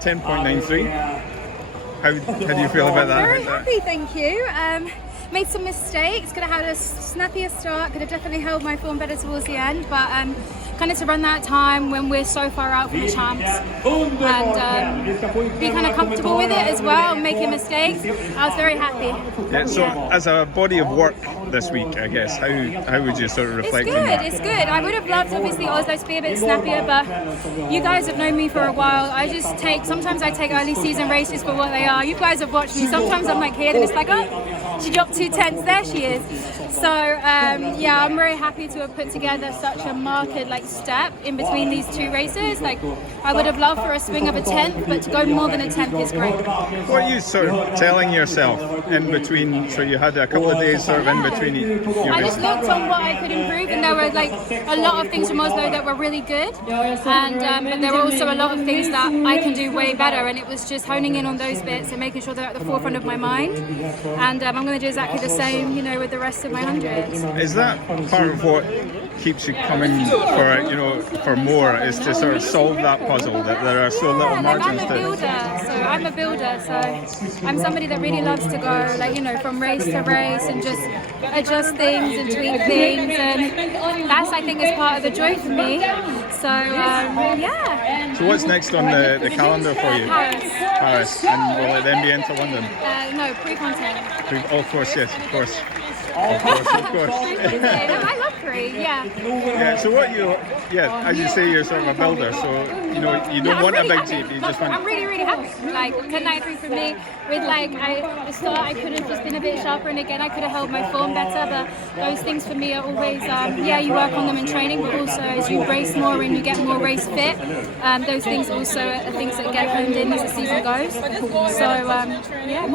10.93. How do you feel about that? Very happy, thank you. Made some mistakes, could have had a snappier start, could have definitely held my form better towards the end, but kind of to run that time when we're so far out from the champs and be kind of comfortable with it as well, making mistakes. I was very happy. Yeah, so as a body of work this week, I guess, how would you sort of reflect on that? It's good. I would have loved obviously Oslo to be a bit snappier, but you guys have known me for a while. Sometimes I take early season races for what they are. You guys have watched me. Sometimes I'm like here and it's like, oh, she dropped 2/10, there she is. So yeah, I'm very happy to have put together such a marked step in between these two races. I would have loved for a swing of a 10th, but to go more than a 10th is great. What are you sort of telling yourself in between? So you had a couple of days sort of in between your I just looked on what I could improve, and there were a lot of things from Oslo that were really good, and but there were also a lot of things that I can do way better, and it was just honing in on those bits and making sure they're at the forefront of my mind. And I'm going to do exactly the same, with the rest of my hundreds. Is that part of what keeps you coming for more, is to sort of solve that puzzle, that there are so little margins I'm a builder, so I'm somebody that really loves to go from race to race and just adjust things and tweak things, and that's, I think, is part of the joy for me. So yeah. So what's next on the calendar for you? Paris. And will it then be into London? No, pre-content. Oh, of course, yes, of course. I love Cree, yeah. Yeah, so as you say, you're sort of a builder, so you don't want a big jeep, you just want... I'm really, really happy. 10.93 for me, with the start I could have just been a bit sharper, and again I could have held my form better, but those things for me are always, you work on them in training, but also as you race more and you get more race fit, those things also are things that get honed in as the season goes. So, yeah.